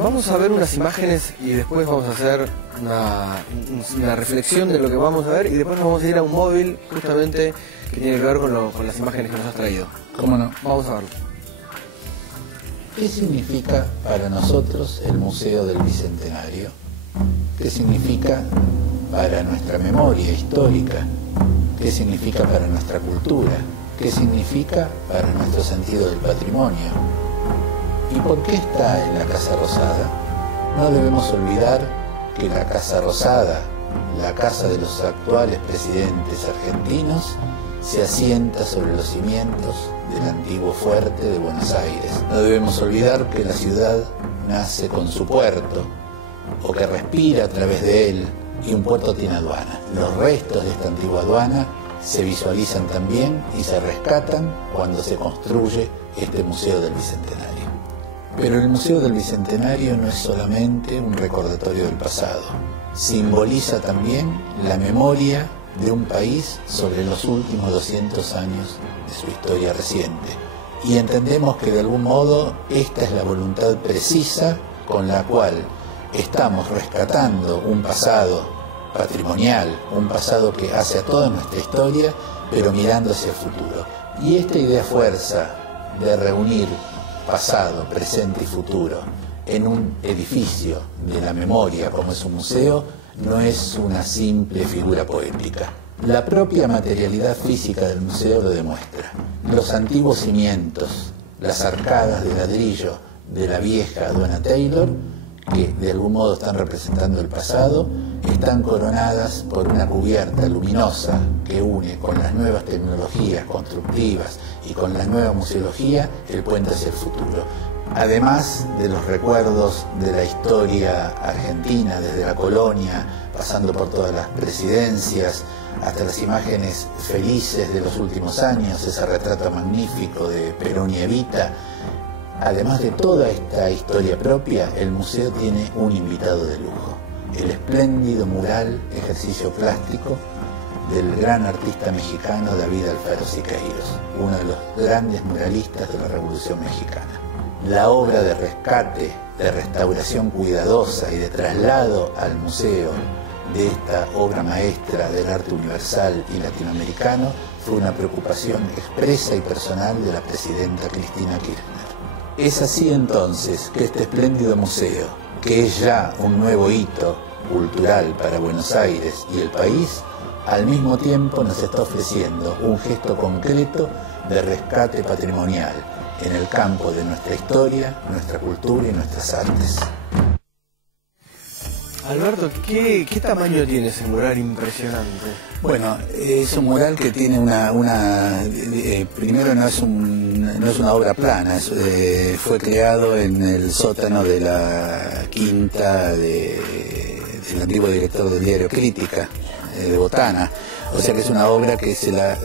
Vamos a ver unas imágenes y después vamos a hacer una reflexión de lo que vamos a ver y después nos vamos a ir a un móvil justamente que tiene que ver con las imágenes que nos has traído. ¿Cómo no? Vamos a verlo. ¿Qué significa para nosotros el Museo del Bicentenario? ¿Qué significa para nuestra memoria histórica? ¿Qué significa para nuestra cultura? ¿Qué significa para nuestro sentido del patrimonio? ¿Y por qué está en la Casa Rosada? No debemos olvidar que la Casa Rosada, la casa de los actuales presidentes argentinos, se asienta sobre los cimientos del antiguo fuerte de Buenos Aires. No debemos olvidar que la ciudad nace con su puerto, o que respira a través de él, y un puerto tiene aduana. Los restos de esta antigua aduana se visualizan también y se rescatan cuando se construye este Museo del Bicentenario. Pero el Museo del Bicentenario no es solamente un recordatorio del pasado, simboliza también la memoria de un país sobre los últimos 200 años de su historia reciente. Y entendemos que de algún modo esta es la voluntad precisa con la cual estamos rescatando un pasado patrimonial, un pasado que hace a toda nuestra historia, pero mirando hacia el futuro. Y esta idea fuerza de reunir pasado, presente y futuro en un edificio de la memoria como es un museo, no es una simple figura poética. La propia materialidad física del museo lo demuestra. Los antiguos cimientos, las arcadas de ladrillo de la vieja aduana Taylor, que de algún modo están representando el pasado, están coronadas por una cubierta luminosa que une con las nuevas tecnologías constructivas y con la nueva museología el puente hacia el futuro. Además de los recuerdos de la historia argentina, desde la colonia, pasando por todas las presidencias, hasta las imágenes felices de los últimos años, ese retrato magnífico de Perón y Evita. Además de toda esta historia propia, el museo tiene un invitado de lujo, el espléndido mural, ejercicio plástico, del gran artista mexicano David Alfaro Siqueiros, uno de los grandes muralistas de la Revolución Mexicana. La obra de rescate, de restauración cuidadosa y de traslado al museo de esta obra maestra del arte universal y latinoamericano fue una preocupación expresa y personal de la presidenta Cristina Kirchner. Es así entonces que este espléndido museo, que es ya un nuevo hito cultural para Buenos Aires y el país, al mismo tiempo nos está ofreciendo un gesto concreto de rescate patrimonial en el campo de nuestra historia, nuestra cultura y nuestras artes. Alberto, ¿qué tamaño tiene ese mural impresionante? Bueno, es un mural que tiene primero no es una obra plana, fue creado en el sótano de la quinta del antiguo director del diario Crítica, de Botana. O sea que es una obra que se la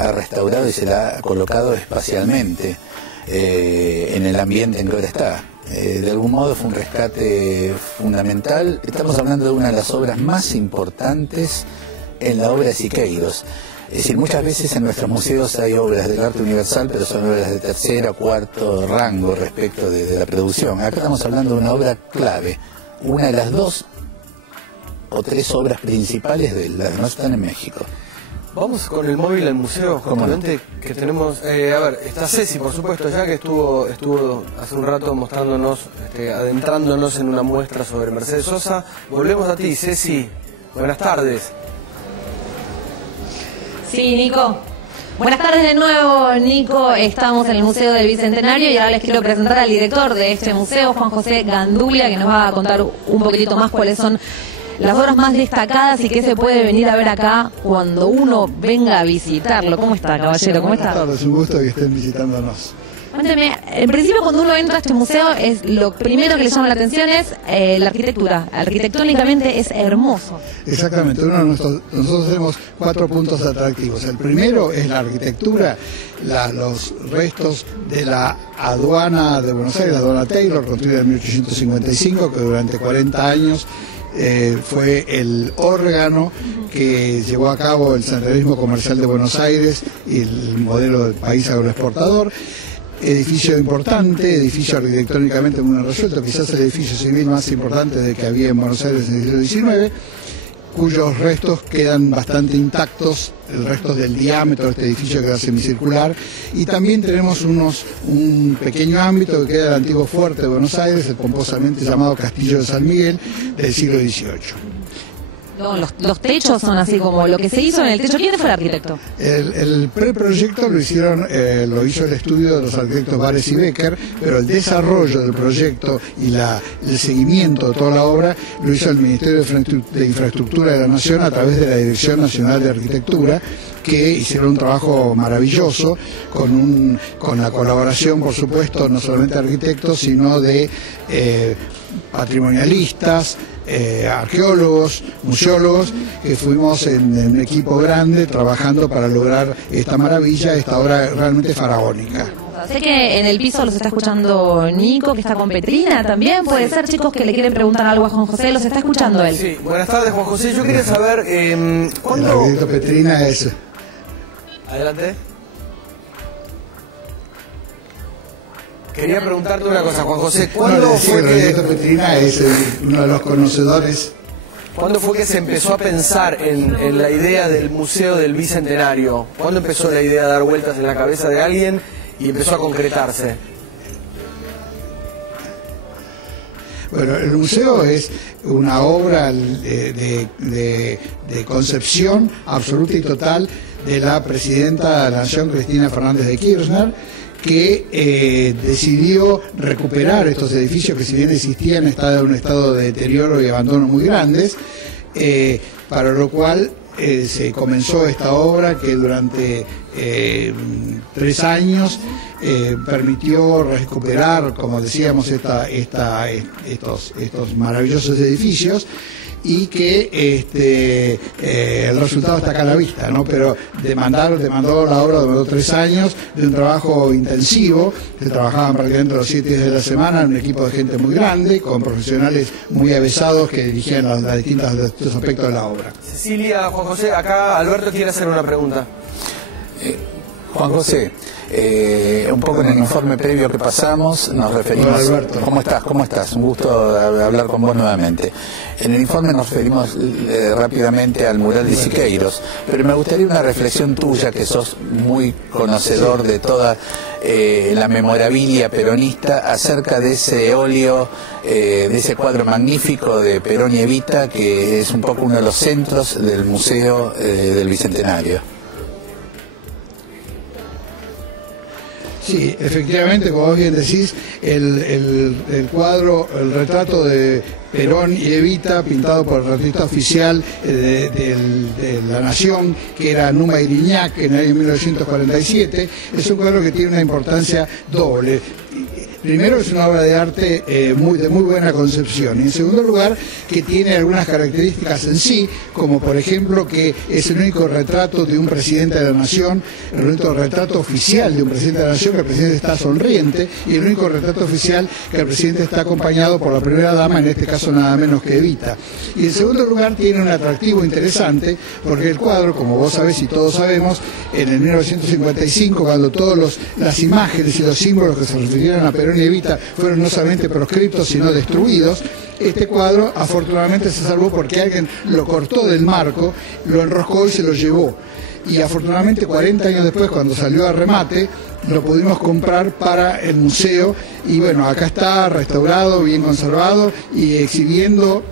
ha restaurado y se la ha colocado espacialmente en el ambiente en que ahora está. De algún modo fue un rescate fundamental. Estamos hablando de una de las obras más importantes en la obra de Siqueiros. Es decir, muchas veces en nuestros museos hay obras del arte universal, pero son obras de tercera o cuarto rango respecto de la producción. Acá estamos hablando de una obra clave, una de las dos o tres obras principales de las demás están en México. Vamos con el móvil al museo, justamente, que tenemos, a ver, está Ceci, por supuesto, ya que estuvo hace un rato mostrándonos, adentrándonos en una muestra sobre Mercedes Sosa. Volvemos a ti, Ceci, buenas tardes. Sí, Nico. Buenas tardes de nuevo, Nico. Estamos en el Museo del Bicentenario y ahora les quiero presentar al director de este museo, Juan José Gandulia, que nos va a contar un poquitito más cuáles son las obras más destacadas y qué se puede venir a ver acá cuando uno venga a visitarlo. ¿Cómo está, caballero? ¿Cómo está? Buenas tardes, un gusto que estén visitándonos. Cuénteme, en principio cuando uno entra a este museo, lo primero que le llama la atención es la arquitectura. Arquitectónicamente es hermoso. Exactamente, nosotros tenemos 4 puntos atractivos. El primero es la arquitectura, los restos de la aduana de Buenos Aires, la aduana Taylor, construida en 1855, que durante 40 años fue el órgano que llevó a cabo el centralismo comercial de Buenos Aires y el modelo del país agroexportador. edificio importante, edificio arquitectónicamente muy resuelto, quizás el edificio civil más importante que había en Buenos Aires en el siglo XIX, cuyos restos quedan bastante intactos, el resto del diámetro de este edificio queda semicircular, y también tenemos un pequeño ámbito que queda del antiguo fuerte de Buenos Aires, el pomposamente llamado Castillo de San Miguel, del siglo XVIII. No, los techos son así como lo que se hizo en el techo. ¿Quién fue el arquitecto? El preproyecto lo hizo el estudio de los arquitectos Bares y Becker, pero el desarrollo del proyecto y el seguimiento de toda la obra lo hizo el Ministerio de Infraestructura de la Nación a través de la Dirección Nacional de Arquitectura, que hicieron un trabajo maravilloso con la colaboración, por supuesto, no solamente de arquitectos, sino de patrimonialistas, arqueólogos, museólogos, que fuimos en un equipo grande trabajando para lograr esta maravilla, esta obra realmente faraónica. Sé que en el piso los está escuchando Nico, que está con Petrina también. Puede ser, chicos, que le quieren preguntar algo a Juan José. Los está escuchando él. Sí, buenas tardes, Juan José. Yo quería saber ¿cuándo? El arquitecto Petrina es... Adelante. Quería preguntarte una cosa, Juan José. ¿Cuándo fue que el arquitecto Petrina es uno de los conocedores? ¿Cuándo fue que se empezó a pensar en la idea del Museo del Bicentenario? ¿Cuándo empezó la idea de dar vueltas en la cabeza de alguien y empezó a concretarse? Bueno, el museo es una obra de concepción absoluta y total de la presidenta de la Nación, Cristina Fernández de Kirchner, que decidió recuperar estos edificios que, si bien existían, estaban en un estado de deterioro y abandono muy grandes, para lo cual se comenzó esta obra que durante 3 años permitió recuperar, como decíamos, estos maravillosos edificios, y que el resultado está acá a la vista, ¿no? Pero demandó la obra, demandó 3 años de un trabajo intensivo. Se trabajaban prácticamente los 7 días de la semana en un equipo de gente muy grande, con profesionales muy avesados que dirigían los distintos aspectos de la obra. Cecilia, Juan José, acá Alberto quiere hacer una pregunta. Juan José, un poco en el informe previo que pasamos nos referimos... Hola, Alberto. ¿Cómo estás? Un gusto hablar con vos nuevamente. En el informe nos referimos rápidamente al mural de Siqueiros, pero me gustaría una reflexión tuya, que sos muy conocedor de toda la memorabilia peronista, acerca de ese óleo, de ese cuadro magnífico de Perón y Evita, que es un poco uno de los centros del Museo del Bicentenario. Sí, efectivamente, como vos bien decís, el cuadro, el retrato de Perón y Evita, pintado por el retratista oficial de la Nación, que era Numa Iriñac, en el año 1947, es un cuadro que tiene una importancia doble. Primero, es una obra de arte de muy buena concepción, y en segundo lugar, que tiene algunas características en sí, como por ejemplo que es el único retrato de un presidente de la Nación, el único retrato oficial de un presidente de la Nación, que el presidente está sonriente, y el único retrato oficial que el presidente está acompañado por la primera dama, en este caso nada menos que Evita. Y en segundo lugar, tiene un atractivo interesante, porque el cuadro, como vos sabés y todos sabemos, en el 1955, cuando todas las imágenes y los símbolos que se referían a Perón y Evita fueron no solamente proscriptos, sino destruidos, este cuadro afortunadamente se salvó porque alguien lo cortó del marco, lo enroscó y se lo llevó. Y afortunadamente 40 años después, cuando salió a remate, lo pudimos comprar para el museo, y bueno, acá está restaurado, bien conservado y exhibiendo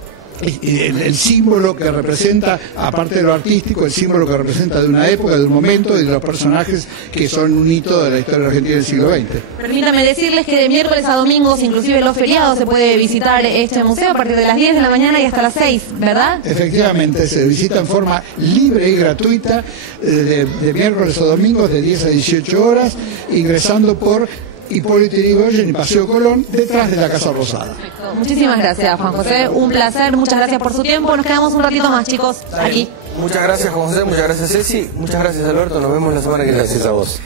el símbolo que representa, aparte de lo artístico, el símbolo que representa de una época, de un momento y de los personajes que son un hito de la historia argentina del siglo XX. Permítame decirles que de miércoles a domingos, inclusive los feriados, se puede visitar este museo a partir de las 10 de la mañana y hasta las 6, ¿verdad? Efectivamente, se visita en forma libre y gratuita de miércoles a domingos de 10 a 18 horas, ingresando por Hipólito Yrigoyen y Paseo Colón, detrás de la Casa Rosada. Perfecto. Muchísimas gracias, Juan José. Un placer, muchas gracias por su tiempo. Nos quedamos un ratito más, chicos, aquí. Muchas gracias, Juan José, muchas gracias, Ceci, muchas gracias, Alberto. Nos vemos la semana que viene. Gracias a vos.